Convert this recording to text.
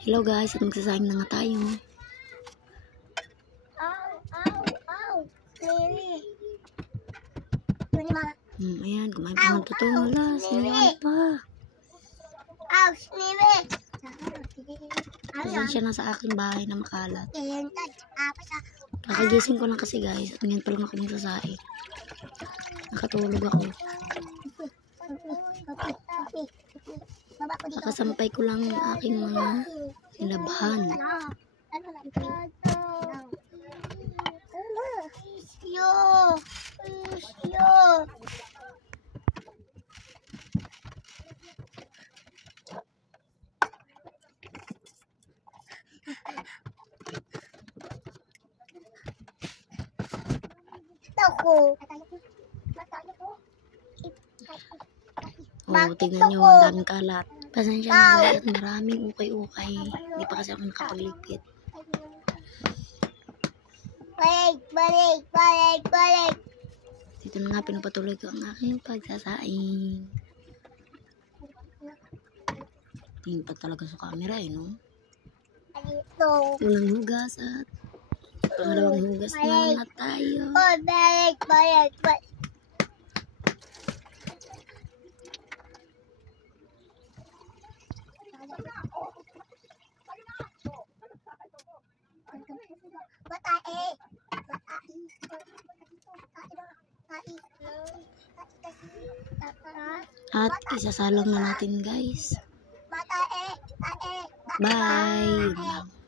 Hello guys, at magsasaing na nga tayo. Ayan, kumain pa ng totoo. Wala, siniwan pa. Pasensya na sa aking bahay na makalat. Kakagising ko lang kasi guys, at ngayon pa lang ako magsasaing. Nakatulog ako. Nakasampay ko lang ang aking mga nilabhan. Oh, tingnan nyo, ang daming kalat. Pasensya na guys, maraming ukay-ukay. Hindi pa kasi ako nakapagligpit. Balik. Dito na nga pinapatuloy ko ang aking pagsasaing. Tingin pa talaga sa camera no? Unang hugas at pangalawang hugas na nga tayo. Balik. At isasalang na natin guys. Bye!